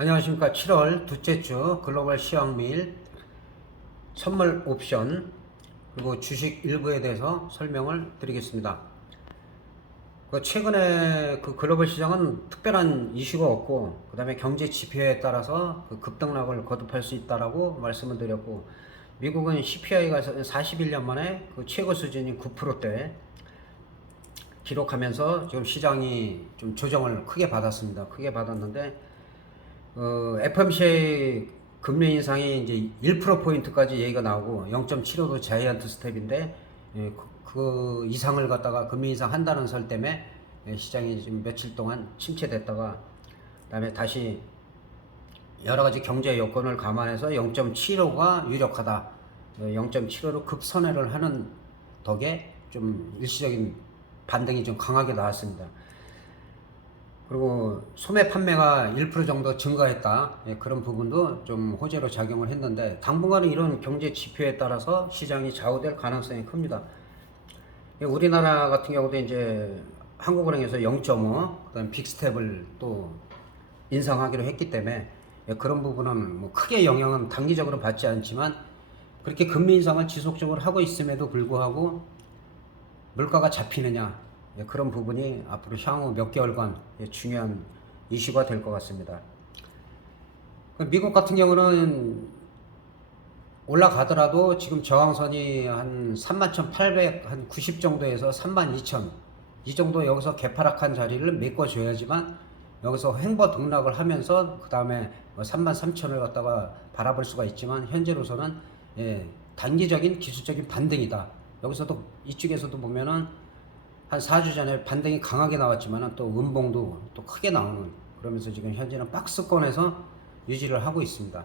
안녕하십니까. 7월 둘째 주 글로벌 시황밀 선물 옵션 그리고 주식 일부에 대해서 설명을 드리겠습니다. 최근에 글로벌 시장은 특별한 이슈가 없고, 그 다음에 경제 지표에 따라서 급등락을 거듭할 수 있다라고 말씀을 드렸고, 미국은 CPI가 41년 만에 최고 수준인 9%대 기록하면서 지금 시장이 좀 조정을 크게 받았습니다. 크게 받았는데, FOMC 금리 인상이 이제 1%포인트까지 얘기가 나오고 0.75도 자이언트 스텝인데, 그 이상을 갖다가 금리 인상 한다는 설 때문에 시장이 지금 며칠 동안 침체됐다가 그다음에 다시 여러 가지 경제 여건을 감안해서 0.75가 유력하다. 0.75로 급선회를 하는 덕에 좀 일시적인 반등이 좀 강하게 나왔습니다. 그리고 소매 판매가 1% 정도 증가했다. 그런 부분도 좀 호재로 작용을 했는데, 당분간은 이런 경제 지표에 따라서 시장이 좌우될 가능성이 큽니다. 우리나라 같은 경우도 이제 한국은행에서 0.5, 그다음 빅스텝을 또 인상하기로 했기 때문에 그런 부분은 뭐 크게 영향은 단기적으로 받지 않지만, 그렇게 금리 인상을 지속적으로 하고 있음에도 불구하고 물가가 잡히느냐, 그런 부분이 앞으로 향후 몇 개월간 중요한 이슈가 될 것 같습니다. 미국 같은 경우는 올라가더라도 지금 저항선이 한 31,890 정도에서 32,000 이 정도 여기서 개파락한 자리를 메꿔줘야지만 여기서 횡보 등락을 하면서 그 다음에 33,000을 갖다가 바라볼 수가 있지만, 현재로서는 단기적인 기술적인 반등이다. 여기서도 이쪽에서도 보면은 한 4주 전에 반등이 강하게 나왔지만 또 음봉도 또 크게 나오는, 그러면서 지금 현재는 박스권에서 유지를 하고 있습니다.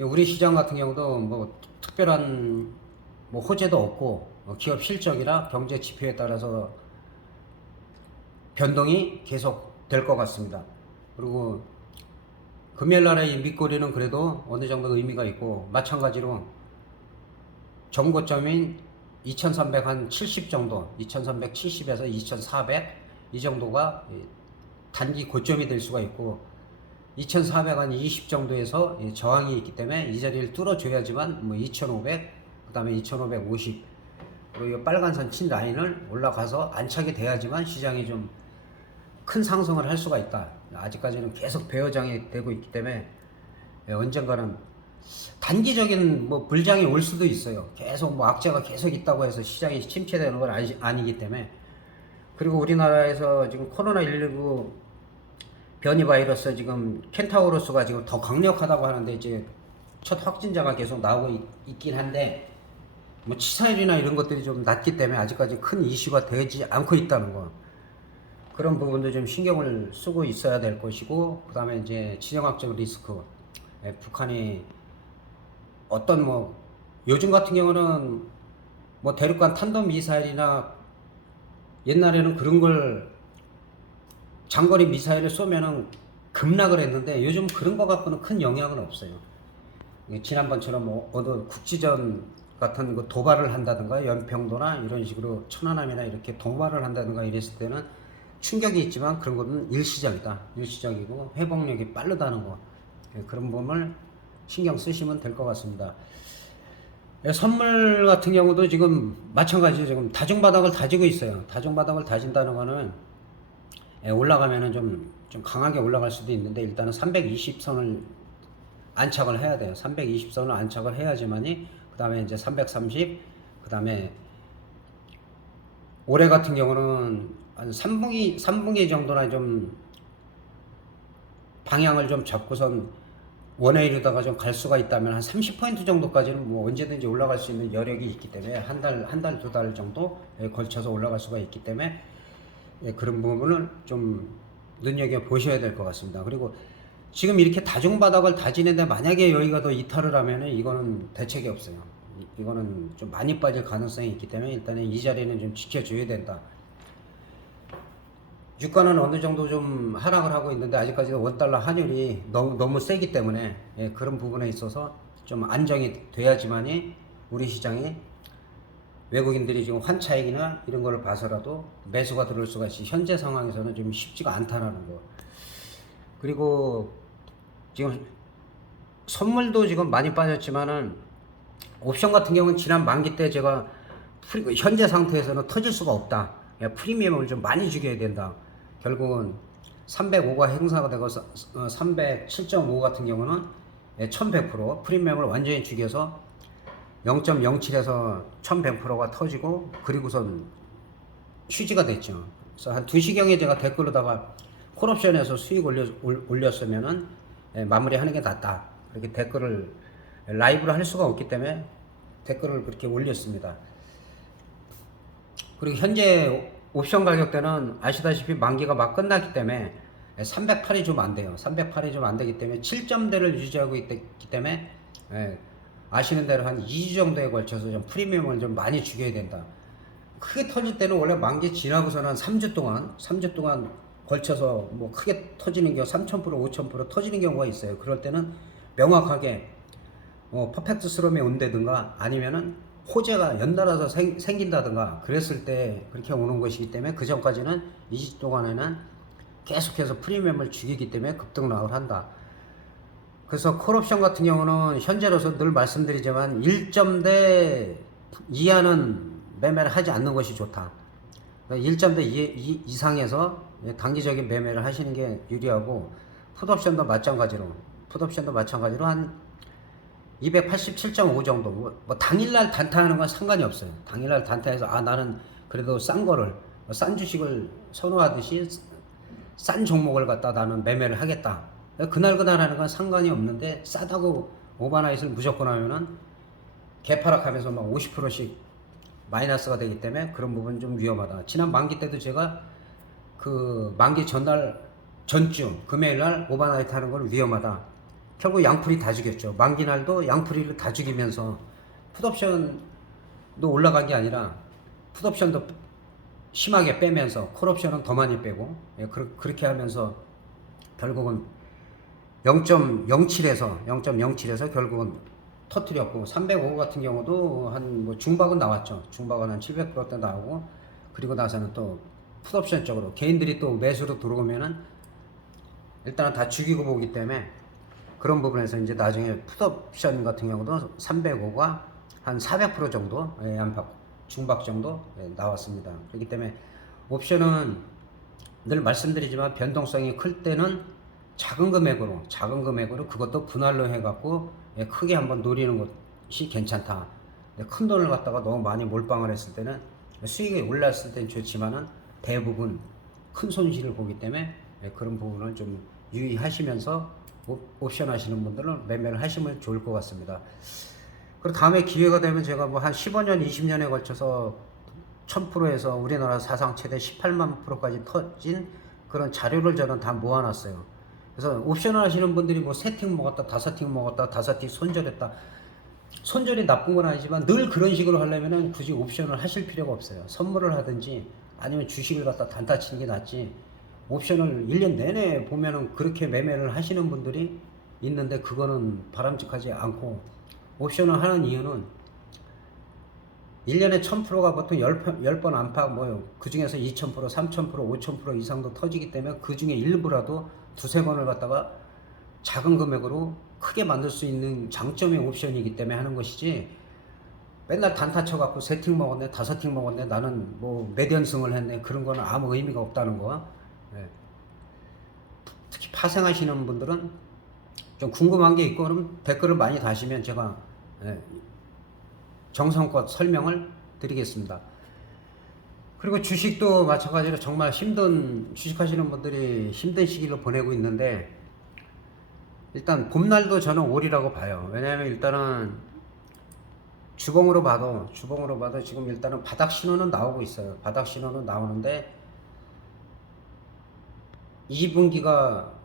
우리 시장 같은 경우도 뭐 특별한 뭐 호재도 없고, 기업 실적이나 경제 지표에 따라서 변동이 계속 될 것 같습니다. 그리고 금요일 날의 밑거리는 그래도 어느 정도 의미가 있고, 마찬가지로 정고점인 2370 정도, 2370에서 2400 이 정도가 단기 고점이 될 수가 있고, 2420 정도에서 저항이 있기 때문에 이 자리를 뚫어줘야지만 뭐 2500, 그 다음에 2550, 그리고 빨간선 친 라인을 올라가서 안착이 돼야지만 시장이 좀 큰 상승을 할 수가 있다. 아직까지는 계속 배어장이 되고 있기 때문에 언젠가는 단기적인 뭐 불장이 올 수도 있어요. 계속 뭐 악재가 계속 있다고 해서 시장이 침체되는 건 아니기 때문에. 그리고 우리나라에서 지금 코로나19 변이 바이러스, 지금 켄타우로스가 지금 더 강력하다고 하는데, 이제 첫 확진자가 계속 나오고 있긴 한데, 뭐 치사율이나 이런 것들이 좀 낮기 때문에 아직까지 큰 이슈가 되지 않고 있다는 거, 그런 부분도 좀 신경을 쓰고 있어야 될 것이고, 그 다음에 이제 지정학적 리스크, 북한이 어떤 뭐 요즘 같은 경우는 뭐 대륙간 탄도 미사일이나, 옛날에는 그런 걸 장거리 미사일을 쏘면은 급락을 했는데, 요즘 그런 거 갖고는 큰 영향은 없어요. 지난번처럼 뭐 어느 국지전 같은 거 도발을 한다든가, 연평도나 이런 식으로 천안함이나 이렇게 도발을 한다든가 이랬을 때는 충격이 있지만, 그런 거는 일시적이다. 일시적이고 회복력이 빠르다는 거, 그런 부분을 신경 쓰시면 될 것 같습니다. 선물 같은 경우도 지금 마찬가지로 지금 다중바닥을 다지고 있어요. 다중바닥을 다진다는 거는 올라가면은 좀 강하게 올라갈 수도 있는데, 일단은 320선을 안착을 해야 돼요. 320선을 안착을 해야지만이, 그 다음에 이제 330, 그 다음에 올해 같은 경우는 한 3분기 정도나 좀 방향을 좀 잡고선 원에 이르다가 좀 갈 수가 있다면, 한 30포인트 정도까지는 뭐 언제든지 올라갈 수 있는 여력이 있기 때문에, 한 달, 두 달 정도에 걸쳐서 올라갈 수가 있기 때문에 그런 부분을 좀 눈여겨 보셔야 될 것 같습니다. 그리고 지금 이렇게 다중바닥을 다지는데, 만약에 여기가 더 이탈을 하면은 이거는 대책이 없어요. 이거는 좀 많이 빠질 가능성이 있기 때문에 일단은 이 자리는 좀 지켜줘야 된다. 유가는 어느 정도 좀 하락을 하고 있는데, 아직까지도 원달러 환율이 너무 세기 때문에 그런 부분에 있어서 좀 안정이 돼야지만이 우리 시장이 외국인들이 지금 환차익이나 이런 거를 봐서라도 매수가 들어올 수가 있지, 현재 상황에서는 좀 쉽지가 않다는 거. 그리고 지금 선물도 지금 많이 빠졌지만은 옵션 같은 경우는 지난 만기 때 제가 현재 상태에서는 터질 수가 없다. 프리미엄을 좀 많이 죽여야 된다. 결국은 305가 행사가 되고 307.5 같은 경우는 1100% 프리미엄을 완전히 죽여서 0.07에서 1100%가 터지고 그리고선 휴지가 됐죠. 그래서 한 2시경에 제가 댓글로다가 콜옵션에서 수익 올렸으면은 마무리하는 게 낫다. 그렇게 댓글을 라이브로 할 수가 없기 때문에 댓글을 그렇게 올렸습니다. 그리고 현재 옵션 가격대는 아시다시피 만기가 막 끝났기 때문에 308이 좀 안 돼요. 308이 좀 안 되기 때문에 7점대를 유지하고 있기 때문에 아시는 대로 한 2주 정도에 걸쳐서 좀 프리미엄을 좀 많이 죽여야 된다. 크게 터질 때는 원래 만기 지나고서는 3주 동안 걸쳐서 뭐 크게 터지는 경우 3,000% 5,000% 터지는 경우가 있어요. 그럴 때는 명확하게 퍼펙트 스럼이 온다든가 아니면은 호재가 연달아서 생긴다든가 그랬을 때 그렇게 오는 것이기 때문에 그 전까지는 2주 동안에는 계속해서 프리미엄을 죽이기 때문에 급등락을 한다. 그래서 콜옵션 같은 경우는 현재로서 늘 말씀드리지만 1점대 이하는 매매를 하지 않는 것이 좋다. 1점대 이상에서 단기적인 매매를 하시는 게 유리하고 풋옵션도 마찬가지로 한 287.5 정도 뭐 당일날 단타하는 건 상관이 없어요. 당일날 단타해서 나는 그래도 싼 거를 싼 주식을 선호하듯이 싼 종목을 갖다 나는 매매를 하겠다. 그날 하는 건 상관이 없는데 싸다고 오버나잇을 무조건 하면은 개파락하면서 막 50%씩 마이너스가 되기 때문에 그런 부분은 좀 위험하다. 지난 만기 때도 제가 그 만기 전날 전주 금요일날 오버나잇 하는 건 위험하다. 결국 양풀이 다 죽였죠. 만기 날도 양풀이를 다 죽이면서 풋옵션도 올라간 게 아니라 풋옵션도 심하게 빼면서 콜옵션은 더 많이 빼고 그렇게 하면서 결국은 0.07에서 결국은 터뜨렸고 305 같은 경우도 한 뭐 중박은 나왔죠. 중박은 한 700%대 나오고 그리고 나서는 또 풋옵션 쪽으로 개인들이 또 매수로 들어오면은 일단은 다 죽이고 보기 때문에 그런 부분에서 이제 나중에 풋옵션 같은 경우도 305가 한 400% 정도 안팎 중박 정도 나왔습니다. 그렇기 때문에 옵션은 늘 말씀드리지만 변동성이 클 때는 작은 금액으로 그것도 분할로 해갖고 크게 한번 노리는 것이 괜찮다. 큰 돈을 갖다가 너무 많이 몰빵을 했을 때는 수익이 올랐을 땐 좋지만은 대부분 큰 손실을 보기 때문에 그런 부분을 좀 유의하시면서 옵션 하시는 분들은 매매를 하시면 좋을 것 같습니다. 그리고 다음에 기회가 되면 제가 뭐 한 15년, 20년에 걸쳐서 1000%에서 우리나라 사상 최대 18만 %까지 터진 그런 자료를 저는 다 모아놨어요. 그래서 옵션을 하시는 분들이 뭐 3팅 먹었다, 5팅 먹었다, 5팅 손절했다. 손절이 나쁜 건 아니지만 늘 그런 식으로 하려면 굳이 옵션을 하실 필요가 없어요. 선물을 하든지 아니면 주식을 갖다 단타 치는 게 낫지. 옵션을 1년 내내 보면은 그렇게 매매를 하시는 분들이 있는데 그거는 바람직하지 않고 옵션을 하는 이유는 1년에 1000%가 보통 10번 안팎 그 중에서 2000%, 3000%, 5000% 이상도 터지기 때문에 그 중에 일부라도 두세 번을 갖다가 작은 금액으로 크게 만들 수 있는 장점의 옵션이기 때문에 하는 것이지 맨날 단타 쳐갖고 3팅 먹었네, 5팅 먹었네, 나는 뭐 몇 연승을 했네 그런 거는 아무 의미가 없다는 거. 특히 파생하시는 분들은 좀 궁금한 게 있고 그럼 댓글을 많이 다시면 제가 정성껏 설명을 드리겠습니다. 그리고 주식도 마찬가지로 정말 주식하시는 분들이 힘든 시기를 보내고 있는데 일단 봄날도 저는 올이라고 봐요. 왜냐하면 일단은 주봉으로 봐도 지금 일단은 바닥 신호는 나오고 있어요. 바닥 신호는 나오는데 2분기가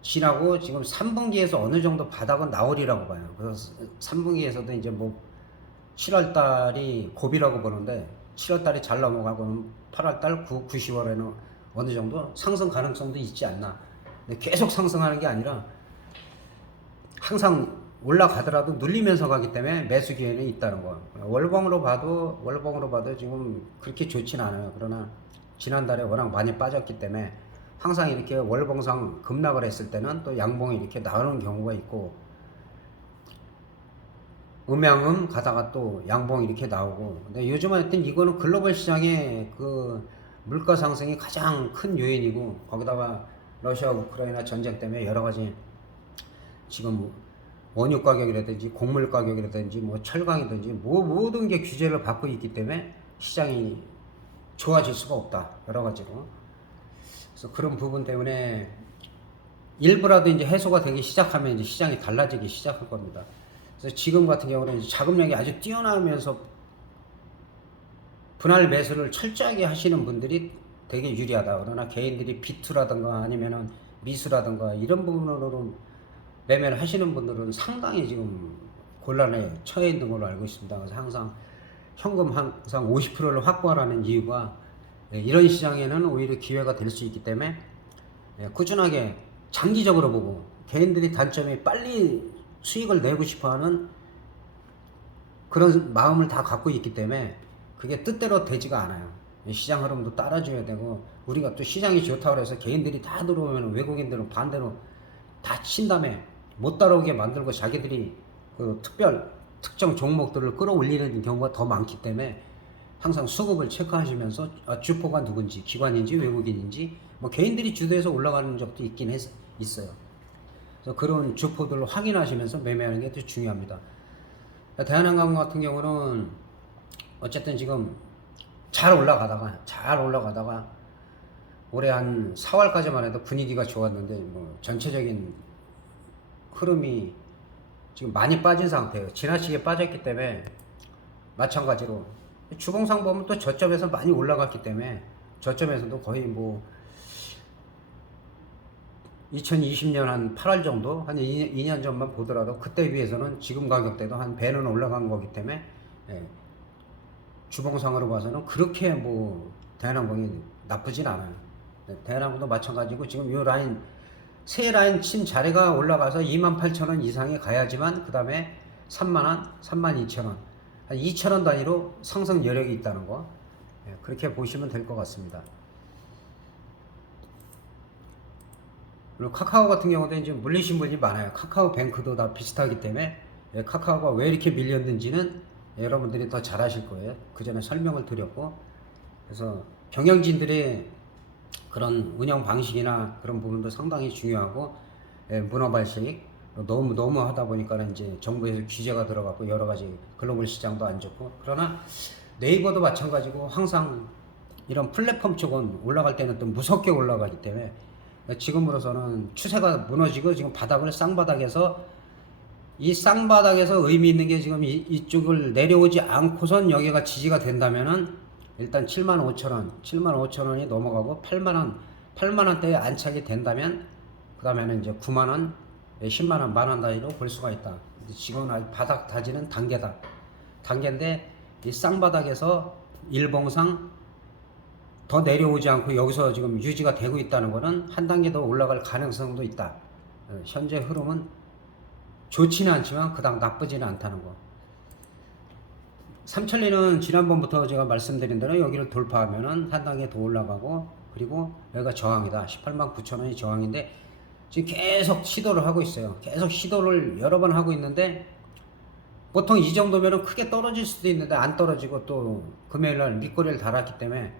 지나고 지금 3분기에서 어느 정도 바닥은 나오리라고 봐요. 그래서 3분기에서도 이제 뭐 7월달이 고비라고 보는데 7월달이 잘 넘어가고 8월달, 9, 10월에는 어느 정도 상승 가능성도 있지 않나. 근데 계속 상승하는 게 아니라 항상 올라가더라도 눌리면서 가기 때문에 매수 기회는 있다는 거. 월봉으로 봐도 지금 그렇게 좋진 않아요. 그러나 지난달에 워낙 많이 빠졌기 때문에 항상 이렇게 월봉상 급락을 했을 때는 또 양봉이 이렇게 나오는 경우가 있고, 음양음 가다가 또 양봉이 이렇게 나오고. 근데 요즘은 하여튼 이거는 글로벌 시장의 그 물가 상승이 가장 큰 요인이고, 거기다가 러시아 우크라이나 전쟁 때문에 여러 가지 지금 원유 가격이라든지 곡물 가격이라든지 뭐 철강이든지 뭐 모든 게 규제를 받고 있기 때문에 시장이 좋아질 수가 없다, 여러 가지로. 그래서 그런 부분 때문에 일부라도 이제 해소가 되기 시작하면 이제 시장이 달라지기 시작할 겁니다. 그래서 지금 같은 경우는 자금력이 아주 뛰어나면서 분할 매수를 철저하게 하시는 분들이 되게 유리하다. 그러나 개인들이 비투라든가 아니면은 미수라든가 이런 부분으로 매매를 하시는 분들은 상당히 지금 곤란에 처해 있는 걸로 알고 있습니다. 그래서 항상 현금 항상 50%를 확보하라는 이유가, 이런 시장에는 오히려 기회가 될 수 있기 때문에 꾸준하게 장기적으로 보고, 개인들이 단점이 빨리 수익을 내고 싶어하는 그런 마음을 다 갖고 있기 때문에 그게 뜻대로 되지가 않아요. 시장 흐름도 따라줘야 되고, 우리가 또 시장이 좋다고 해서 개인들이 다 들어오면 외국인들은 반대로 다 친 다음에 못 따라오게 만들고 자기들이 그 특정 종목들을 끌어올리는 경우가 더 많기 때문에 항상 수급을 체크하시면서 주포가 누군지, 기관인지 외국인인지, 뭐 개인들이 주도해서 올라가는 적도 있긴 있어요. 그래서 그런 주포들을 확인하시면서 매매하는 게 더 중요합니다. 대한항공 같은 경우는 어쨌든 지금 잘 올라가다가 올해 한 4월까지만 해도 분위기가 좋았는데, 뭐 전체적인 흐름이 지금 많이 빠진 상태예요. 지나치게 빠졌기 때문에, 마찬가지로 주봉상 보면 또 저점에서 많이 올라갔기 때문에, 저점에서도 거의 뭐 2020년 한 8월 정도, 한 2년 전만 보더라도 그때 비해서는 지금 가격대도 한 배는 올라간 거기 때문에, 주봉상으로 봐서는 그렇게 뭐 대한항공이 나쁘진 않아요. 대한항공도 마찬가지고 지금 이 라인, 새 라인 친 자리가 올라가서 28,000원 이상에 가야지만 그 다음에 3만원, 32,000원, 한 2,000원 단위로 상승 여력이 있다는 거, 그렇게 보시면 될 것 같습니다. 그리고 카카오 같은 경우도 이제 물리신 분이 많아요. 카카오뱅크도 다 비슷하기 때문에, 카카오가 왜 이렇게 밀렸는지는 여러분들이 더 잘 아실 거예요. 그 전에 설명을 드렸고. 그래서 경영진들의 그런 운영 방식이나 그런 부분도 상당히 중요하고, 문화 발식 너무 하다 보니까 이제 정부에서 규제가 들어갔고 여러 가지 글로벌 시장도 안 좋고. 그러나 네이버도 마찬가지고, 항상 이런 플랫폼 쪽은 올라갈 때는 또 무섭게 올라가기 때문에, 지금으로서는 추세가 무너지고 지금 바닥을 쌍바닥에서, 이 쌍바닥에서 의미 있는 게 지금 이쪽을 내려오지 않고선 여기가 지지가 된다면은 일단 75,000원이 넘어가고 8만원대에 안착이 된다면, 그 다음에는 이제 9만원, 10만원, 만원 단위로 볼 수가 있다. 지금은 아직 바닥 다지는 단계인데, 이 쌍바닥에서 일봉상 더 내려오지 않고 여기서 지금 유지가 되고 있다는 것은 한 단계 더 올라갈 가능성도 있다. 현재 흐름은 좋지는 않지만 그닥 나쁘지는 않다는 거. 삼천리는 지난번부터 제가 말씀드린 대로 여기를 돌파하면은 한 단계 더 올라가고, 그리고 여기가 저항이다. 189,000원이 저항인데 지금 계속 시도를 하고 있어요. 계속 시도를 여러 번 하고 있는데, 보통 이 정도면은 크게 떨어질 수도 있는데 안 떨어지고, 또 금요일날 밑거리를 달았기 때문에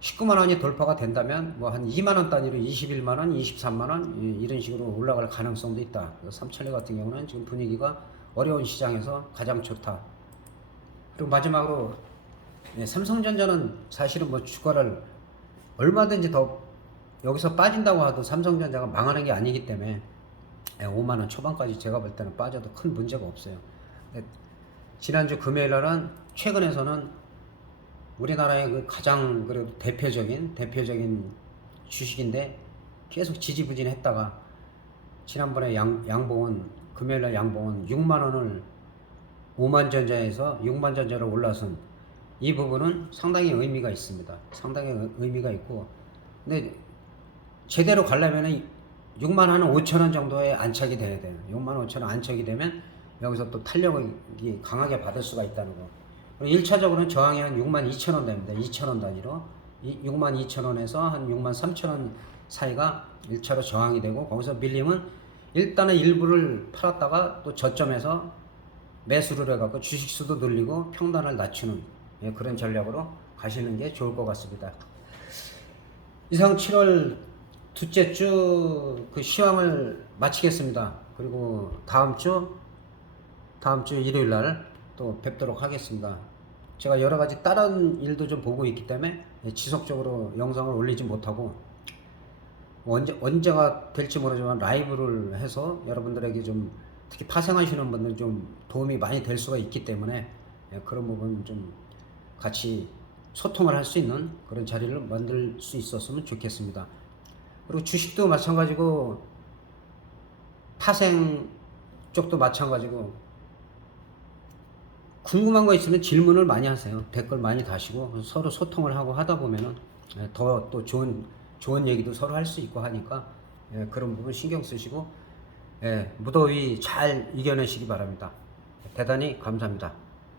19만원이 돌파가 된다면 뭐 한 2만원 단위로 21만원, 23만원 이런 식으로 올라갈 가능성도 있다. 삼천리 같은 경우는 지금 분위기가 어려운 시장에서 가장 좋다. 그리고 마지막으로, 삼성전자는 사실은 뭐 주가를 얼마든지 더 여기서 빠진다고 해도 삼성전자가 망하는 게 아니기 때문에 5만원 초반까지 제가 볼 때는 빠져도 큰 문제가 없어요. 지난주 금요일날은 최근에서는 우리나라의 그 가장 그래도 대표적인 주식인데 계속 지지부진했다가, 지난번에 양봉은 금요일날 양봉은 6만원을 5만전자에서 6만전자로 올라선 이 부분은 상당히 의미가 있습니다. 상당히 의미가 있고, 근데 제대로 가려면은 6만 한 5천원 정도에 안착이 돼야 돼요. 6만 5천원 안착이 되면 여기서 또 탄력이 강하게 받을 수가 있다는 거. 1차적으로는 저항이 한 62,000원 됩니다. 2,000원 단위로. 62,000원에서 한 63,000원 사이가 1차로 저항이 되고, 거기서 밀리면 일단은 일부를 팔았다가 또 저점에서 매수를 해갖고 주식수도 늘리고 평단을 낮추는, 예, 그런 전략으로 가시는 게 좋을 것 같습니다. 이상 7월 둘째 주 그 시황을 마치겠습니다. 그리고 다음 주 일요일 날 또 뵙도록 하겠습니다. 제가 여러 가지 다른 일도 좀 보고 있기 때문에 지속적으로 영상을 올리지 못하고, 언제가 될지 모르지만 라이브를 해서 여러분들에게 좀, 특히 파생하시는 분들 좀 도움이 많이 될 수가 있기 때문에, 그런 부분 좀 같이 소통을 할 수 있는 그런 자리를 만들 수 있었으면 좋겠습니다. 그리고 주식도 마찬가지고 파생 쪽도 마찬가지고, 궁금한 거 있으면 질문을 많이 하세요. 댓글 많이 다시고 서로 소통을 하고 하다 보면은 더 또 좋은 얘기도 서로 할 수 있고 하니까, 그런 부분 신경 쓰시고, 무더위 잘 이겨내시기 바랍니다. 대단히 감사합니다.